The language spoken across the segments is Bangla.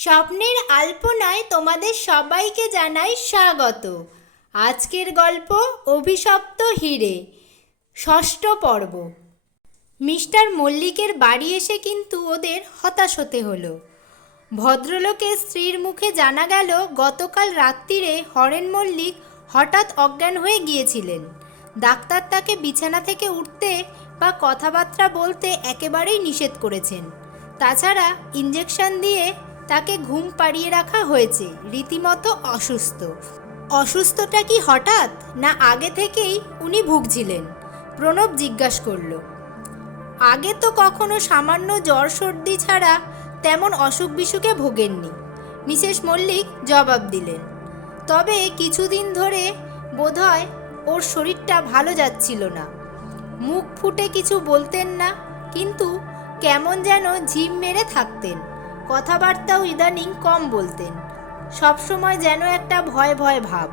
স্বপ্নের আলপনায় তোমাদের সবাইকে জানাই স্বাগত। আজকের গল্প অভিশপ্ত হিরে, ষষ্ঠ পর্ব। মিস্টার মল্লিকের বাড়ি এসে কিন্তু ওদের হতাশ হতে হলো। ভদ্রলোকের স্ত্রীর মুখে জানা গেল গতকাল রাত্রিরে হরেন মল্লিক হঠাৎ অজ্ঞান হয়ে গিয়েছিলেন। ডাক্তার তাকে বিছানা থেকে উঠতে বা কথাবার্তা বলতে একেবারেই নিষেধ করেছেন। তাছাড়া ইঞ্জেকশন দিয়ে তাকে ঘুম পাড়িয়ে রাখা হয়েছে। রীতিমতো অসুস্থ। অসুস্থটা কি হঠাৎ, না আগে থেকেই উনি ভুগছিলেন? প্রণব জিজ্ঞাসা করল। আগে তো কখনো সামান্য জ্বর সর্দি ছাড়া তেমন অসুখ বিসুখে ভোগেননি, মিসেস মল্লিক জবাব দিলেন। তবে কিছুদিন ধরে বোধহয় ওর শরীরটা ভালো যাচ্ছিল না। মুখ ফুটে কিছু বলতেন না, কিন্তু কেমন যেন ঝিম মেরে থাকতেন। কথাবার্তাও ইদানিং কম বলতেন। সবসময় যেন একটা ভয় ভয় ভাব।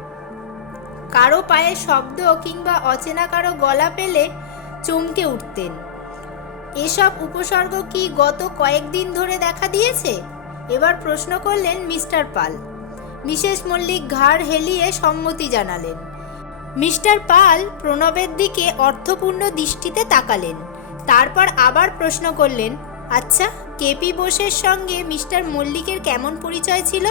কারো পায়ের শব্দ কিংবা অচেনা কারো গলা পেলে চমকে উঠতেন। এসব উপসর্গ কি গত কয়েকদিন ধরে দেখা দিয়েছে? এবার প্রশ্ন করলেন মিস্টার পাল। মিসেস মল্লিক ঘাড় হেলিয়ে সম্মতি জানালেন। মিস্টার পাল প্রণবের দিকে অর্থপূর্ণ দৃষ্টিতে তাকালেন। তারপর আবার প্রশ্ন করলেন, আচ্ছা, কেপি বোসের সঙ্গে মিস্টার মল্লিকের কেমন পরিচয় ছিল?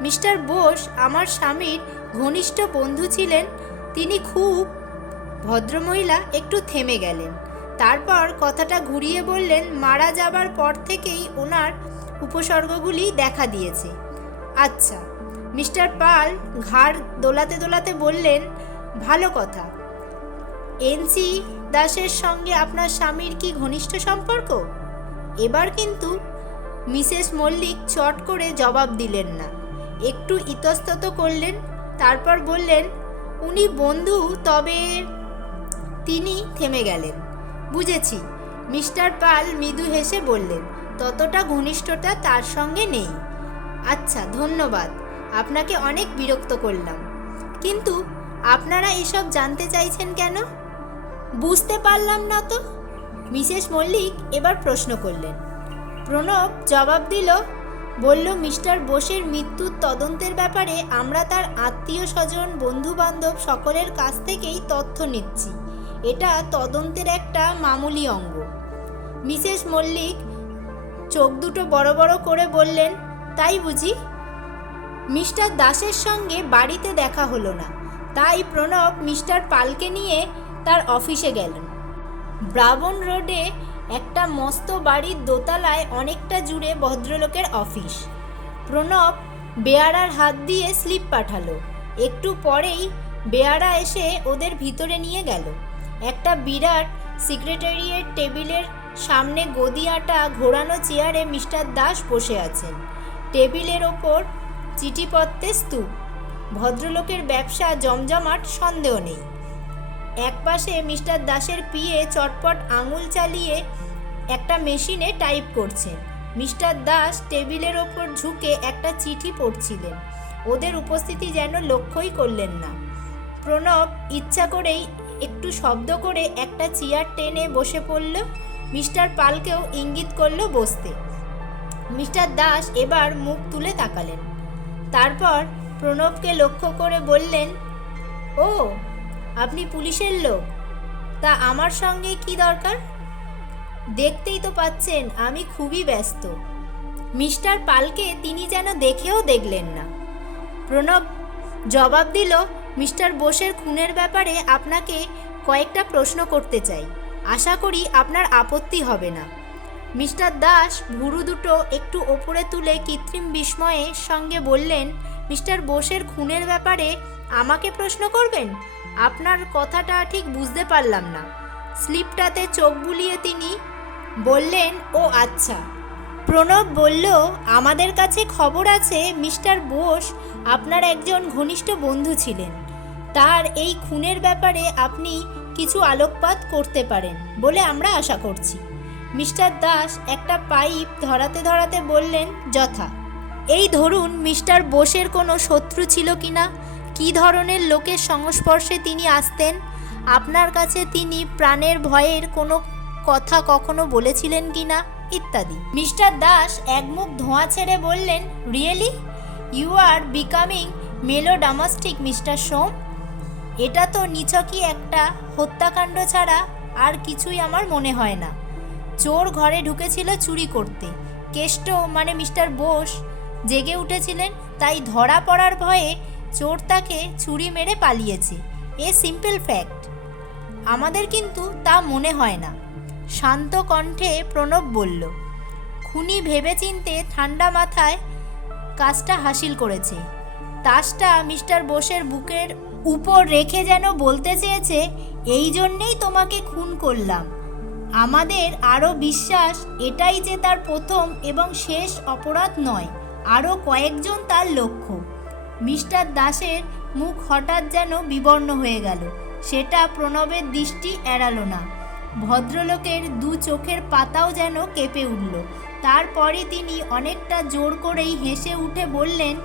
মিস্টার বোস আমার স্বামীর ঘনিষ্ঠ বন্ধু ছিলেন। তিনি খুব ভদ্রমহিলা একটু থেমে গেলেন। তারপর কথাটা ঘুরিয়ে বললেন, মারা যাবার পর থেকেই ওনার উপসর্গগুলি দেখা দিয়েছে। আচ্ছা। মিস্টার পাল ঘাড় দোলাতে দোলাতে বললেন, ভালো কথা। এনসি দাসের সঙ্গে আপনার স্বামীর কি ঘনিষ্ঠ সম্পর্ক? এবার কিন্তু মিসেস মল্লিক চট করে জবাব দিলেন না, একটু ইতস্তত করলেন। তারপর বললেন, উনি বন্ধু, তবে। তিনি থেমে গেলেন। বুঝেছি। মিস্টার পাল মৃদু হেসে বললেন, ততটা ঘনিষ্ঠতা তার সঙ্গে নেই। আচ্ছা, ধন্যবাদ। আপনাকে অনেক বিরক্ত করলাম, কিন্তু আপনারা এসব জানতে চাইছেন কেন? বুঝতে পারলাম না তো। মিসেস মল্লিক এবার প্রশ্ন করলেন। প্রণব জবাব দিল, বলল, মিস্টার বোসের মৃত্যুর তদন্তের ব্যাপারে আমরা তার আত্মীয় স্বজন বন্ধু বান্ধব সকলের কাছ থেকেই তথ্য নিচ্ছি। এটা তদন্তের একটা মামুলি অঙ্গ। মিসেস মল্লিক চোখ দুটো বড় বড় করে বললেন, তাই বুঝি? মিস্টার দাসের সঙ্গে বাড়িতে দেখা হলো না, তাই প্রণব মিস্টার পালকে নিয়ে তার অফিসে গেলেন। ব্রাবন রোডে একটা মস্ত বাড়ির দোতলায় অনেকটা জুড়ে ভদ্রলোকের অফিস। প্রণব বেয়ারার হাত দিয়ে স্লিপ পাঠালো। একটু পরেই বেয়ারা এসে ওদের ভিতরে নিয়ে গেল। একটা বিরাট সেক্রেটারিয়েট টেবিলের সামনে গদি আটা ঘোরানো চেয়ারে মিস্টার দাস বসে আছেন। টেবিলের ওপর চিঠিপত্রের স্তূপ। ভদ্রলোকের ব্যবসা জমজমাট, সন্দেহ নেই। একপাশে মিস্টার দাসের পিএ চটপট আঙুল চালিয়ে একটা মেশিনে টাইপ করছেন। মিস্টার দাস টেবিলের ওপর ঝুঁকে একটা চিঠি পড়ছিলেন। ওদের উপস্থিতি যেন লক্ষ্যই করলেন না। প্রণব ইচ্ছা করেই একটু শব্দ করে একটা চেয়ার টেনে বসে পড়ল। মিস্টার পালকেও ইঙ্গিত করল বসতে। মিস্টার দাস এবার মুখ তুলে তাকালেন। তারপর প্রণবকে লক্ষ্য করে বললেন, ও, আপনি পুলিশের লোক? তা আমার সঙ্গে কি দরকার? দেখতেই তো পাচ্ছেন আমি খুবই ব্যস্ত। মিস্টার পালকে তিনি যেন দেখেও দেখলেন না। প্রণব জবাব দিল, মিস্টার বোসের খুনের ব্যাপারে আপনাকে কয়েকটা প্রশ্ন করতে চাই। আশা করি আপনার আপত্তি হবে না। মিস্টার দাস ভুরু দুটো একটু ওপরে তুলে কৃত্রিম বিস্ময়ের সঙ্গে বললেন, মিস্টার বোসের খুনের ব্যাপারে আমাকে প্রশ্ন করবেন? আপনার কথাটা ঠিক বুঝতে পারলাম না। স্লিপটাতে চোখ বুলিয়ে তিনি বললেন, ও আচ্ছা। প্রণব বলল, আমাদের কাছে খবর আছে মিস্টার বোস আপনার একজন ঘনিষ্ঠ বন্ধু ছিলেন। তার এই খুনের ব্যাপারে আপনি কিছু আলোকপাত করতে পারেন বলে আমরা আশা করছি। মিস্টার দাস একটা পাইপ ধরাতে ধরাতে বললেন, যথা। এই ধরুন, মিস্টার বোসের কোনো শত্রু ছিল কিনা, কী ধরনের লোকের সংস্পর্শে তিনি আসতেন, আপনার কাছে তিনি প্রাণের ভয়ের কোনো কথা কখনো বলেছিলেন কিনা। ইত্যাদি। মিস্টার দাস একমুখ ধোঁয়া ছেড়ে বললেন, really you are becoming melodramatic mister Som? এটা তো নিছকই একটা হত্যাকাণ্ড ছাড়া আর কিছুই আমার মনে হয় না। চোর ঘরে ঢুকেছিল চুরি করতে, কেষ্ট মানে মিস্টার বোস জেগে উঠেছিলেন, তাই ধরা পড়ার ভয়ে চোর তাকে ছুরি মেরে পালিয়েছে। A simple fact. আমাদের কিন্তু তা মনে হয় না। শান্ত কণ্ঠে প্রণব বলল। খুনি ভেবেচিন্তে ঠান্ডা মাথায় কাজটা হাসিল করেছে। তাসটা মিস্টার বোসের বুকের উপর রেখে যেন বলতে চেয়েছে, এই জন্যেই তোমাকে খুন করলাম। আমাদের আরও বিশ্বাস এটাই যে তার প্রথম এবং শেষ অপরাধ নয়, আরও কয়েকজন তার লক্ষ্য। মিস্টার দাসের মুখ হঠাৎ যেন বিবর্ণ হয়ে গেল। সেটা প্রণবের দৃষ্টি এড়ালো না। ভদ্রলোকের দু চোখের পাতাও যেন কেঁপে উঠল। তারপরই তিনি অনেকটা জোর করেই হেসে উঠে বললেন,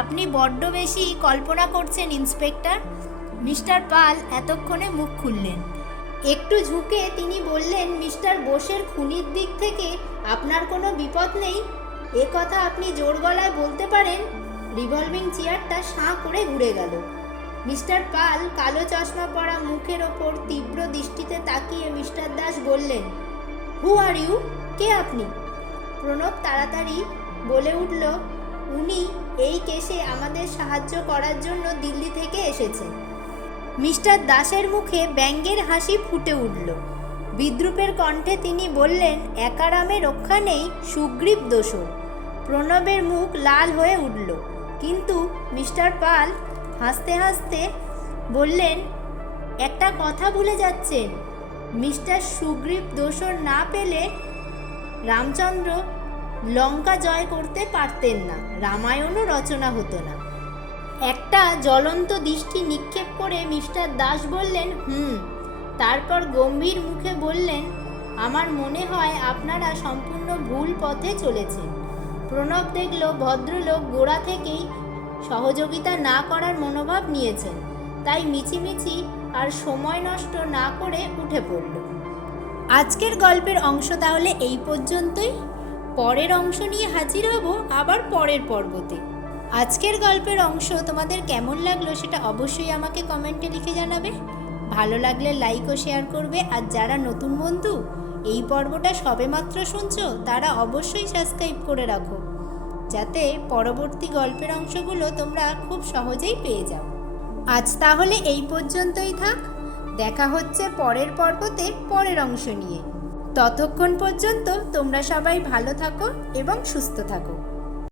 আপনি বড্ড বেশি কল্পনা করছেন ইন্সপেক্টর। মিস্টার পাল এতক্ষণে মুখ খুললেন। একটু ঝুঁকে তিনি বললেন, মিস্টার বোসের খুনির দিক থেকে আপনার কোনো বিপদ নেই, এ কথা আপনি জোর গলায় বলতে পারেন? রিভলভিং চেয়ারটা সাঁ করে ঘুরে গেল। মিস্টার পাল কালো চশমা পরা মুখের ওপর তীব্র দৃষ্টিতে তাকিয়ে মিস্টার দাস বললেন, হু আর ইউ? কে আপনি? প্রণব তাড়াতাড়ি বলে উঠল, উনি এই কেসে আমাদের সাহায্য করার জন্য দিল্লি থেকে এসেছেন। মিস্টার দাসের মুখে ব্যঙ্গের হাসি ফুটে উঠল। বিদ্রূপের কণ্ঠে তিনি বললেন, একারামে রক্ষা নেই, সুগ্রীব দোসর। প্রণবের মুখ লাল হয়ে উঠল, কিন্তু মিস্টার পাল হাসতে হাসতে বললেন, একটা কথা ভুলে যাচ্ছেন, মিস্টার সুগ্রীব দোসর না পেলে রামচন্দ্র লঙ্কা জয় করতে পারতেন না, রামায়ণও রচনা হতো না। একটা জ্বলন্ত দৃষ্টি নিক্ষেপ করে মিস্টার দাস বললেন, তারপর গম্ভীর মুখে বললেন, আমার মনে হয় আপনারা সম্পূর্ণ ভুল পথে চলেছেন। প্রণব দেখল ভদ্রলোক গোড়া থেকেই সহযোগিতা না করার মনোভাব নিয়েছেন, তাই মিছিমিছি আর সময় নষ্ট না করে উঠে পড়ল। আজকের গল্পের অংশ তাহলে এই পর্যন্তই। পরের অংশ নিয়ে হাজির হব আবার পরের পর্বতে। আজকের গল্পের অংশ তোমাদের কেমন লাগলো সেটা অবশ্যই আমাকে কমেন্টে লিখে জানাবে। ভালো লাগলে লাইক ও শেয়ার করবে। আর যারা নতুন বন্ধু এই পর্বটা সবেমাত্র শুনছো তারা অবশ্যই সাবস্ক্রাইব করে রাখো, যাতে পরবর্তী গল্পের অংশগুলো তোমরা খুব সহজেই পেয়ে যাও। আজ তাহলে এই পর্যন্তই থাক। দেখা হচ্ছে পরের পর্বতে পরের অংশ নিয়ে। ততক্ষণ পর্যন্ত তোমরা সবাই ভালো থাকো এবং সুস্থ থাকো।